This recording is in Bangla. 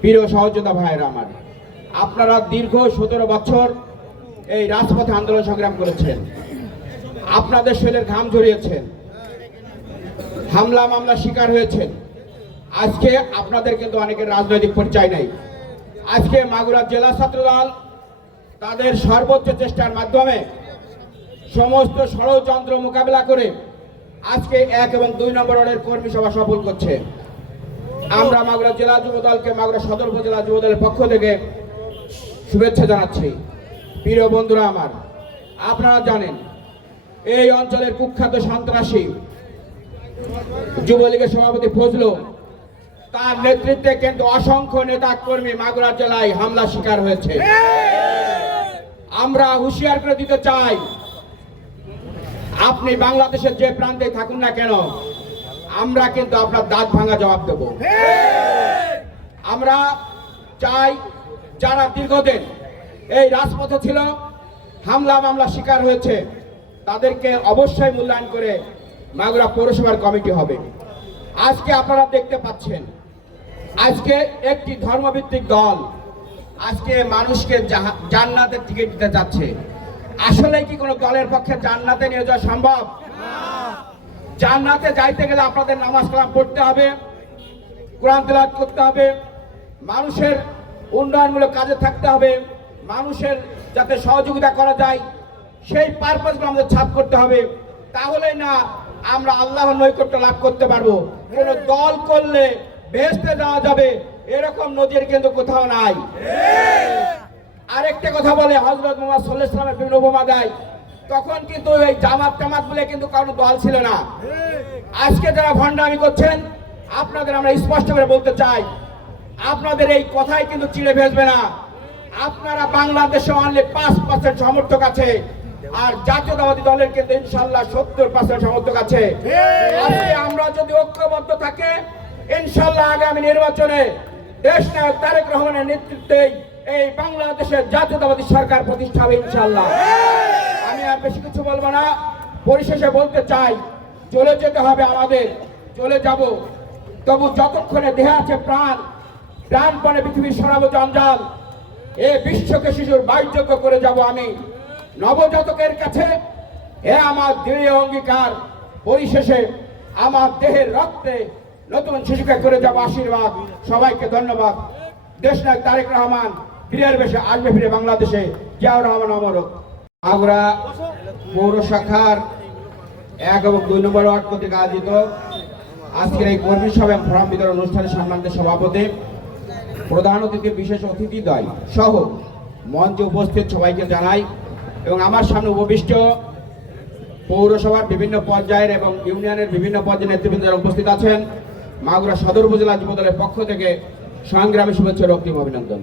প্রিয় সহযোদ্ধা ভাইয়েরা আমার, আপনারা দীর্ঘ সতেরো বছর এই রাজপথে আন্দোলন সংগ্রাম করেছেন। আপনাদের শরীরের ঘাম ঝরিয়েছেন। হামলা মামলা শিকার হয়েছেন। আজকে আপনাদের কিন্তু অনেকের রাজনৈতিক পরিচয় নাই। আজকে মাগুরা জেলা ছাত্রদল তাদের সর্বোচ্চ চেষ্টার মাধ্যমে সমস্ত ষড়যন্ত্র মোকাবেলা করে আজকে এক এবং দুই নম্বর ওয়ার্ডের কর্মী সভা সফল করছে। আমরা মাগুরা জেলা যুব দলকে মাগুরা সদর উপজেলা যুব দলের পক্ষ থেকে শুভেচ্ছা জানাচ্ছি। প্রিয় বন্ধুরা আমার, আপনারা জানেন, এই অঞ্চলের কুখ্যাত সন্ত্রাসী যুবলীগের সভাপতি ফজলু, তার নেতৃত্বে কিন্তু অসংখ্য নেতা কর্মী মাগুরা জেলায় হামলা শিকার হয়েছে। আমরা হুঁশিয়ার করে দিতে চাই, আপনি বাংলাদেশের যে প্রান্তে থাকুন না কেন আমরা কিন্তু আপনার দাঁত ভাঙা জবাব দেব। আমরা চাই যারা দীর্ঘদিন এই রাজপথে ছিল হামলা মামলা শিকার হয়েছে তাদেরকে অবশ্যই মূল্যায়ন করে মাগুরা পৌরসভার কমিটি হবে। আজকে আপনারা দেখতে পাচ্ছেন আজকে একটি ধর্মভিত্তিক দল আজকে মানুষকে জান্নাতের টিকিট দিতে যাচ্ছে। আসলে কি কোনো দলের পক্ষে জান্নাতে নিয়ে যাওয়া সম্ভব? জান্নাতে যাইতে গেলে আপনাদের নামাজ কালাম পড়তে হবে কোরআন তেলাওয়াত করতে হবে মানুষের উন্নয়নমূলক কাজে থাকতে হবে মানুষের যাতে সহযোগিতা করা যায় সেই পারপাসগুলো আমাদের ছাপ করতে হবে। তাহলে না আমরা আল্লাহর নৈকট্য লাভ করতে পারব। কোন দল করলে বেহেস্তে যাওয়া যাবে এরকম নদীর কিন্তু কোথাও নাই। আরেকটা কথা বলে হজরত মোহাম্মদ সাল্লাহ ইসলামের বিভিন্ন উপমা দেয় তখন কিন্তু এই জামাত টামাত বলে কিন্তু কারও দল ছিল না। আজকে যারা ভণ্ডামি করছেন, আপনাদের আমরা স্পষ্ট করে বলতে চাই, আপনাদের এই কথাই কিন্তু চিড়ে ভেসবে না। আপনারা বাংলাদেশে অনলি পাঁচ পার্সেন্ট সমর্থক আছে, আর জাতীয়তাবাদী দলের কিন্তু ইনশাল্লাহ সত্তর পার্সেন্ট সমর্থক আছে। আমরা যদি ঐক্যবদ্ধ থাকে, ইনশাল্লাহ আগামী নির্বাচনে দেশ নায়ক তারেক রহমানের নেতৃত্বে এই বাংলাদেশের জাতীয়তাবাদী সরকার প্রতিষ্ঠা হবে ইনশাল্লাহ। আমি আর বেশি কিছু বলব না। পরিশেষে বলতে চাই, চলে যেতে হবে আমাদের, চলে যাব। তবু যতক্ষণে দেহে আছে প্রাণ প্রাণ প্রাণপণে পৃথিবীর সরাবো জঞ্জাল। এ বিশ্বকে শিশুর বাহ্যজ্ঞ করে যাব আমি। নবজাতকের কাছে হে আমার দৃঢ় অঙ্গীকার, পরিশেষে আমার দেহের রক্তে নতুন শিশুকে করে যাব আশীর্বাদ। সবাইকে ধন্যবাদ। দেশ নায়ক তারেক রহমান, ফিরে বেশে আসবে ফিরে বাংলাদেশে। জিয়াউর রহমান অমরক। আগ্রা পৌর শাখার এক এবং দুই নম্বর ওয়ার্ড কর্তৃক আয়োজিত আজকের এই কর্মী সভা ফর্ম বিতরণ অনুষ্ঠানের সম্মানিত সভাপতি, প্রধান অতিথি, বিশেষ অতিথিদ্বয় সহ মঞ্চে উপস্থিত সবাইকে জানাই এবং আমার সামনে উপবিষ্ট পৌরসভার বিভিন্ন পর্যায়ের এবং ইউনিয়নের বিভিন্ন পর্যায়ের নেতৃবৃন্দ যারা উপস্থিত আছেন। মাগুরা সদর উপজেলা যুবদলের পক্ষ থেকে সংগ্রামী শুভেচ্ছা রক্তিম অভিনন্দন।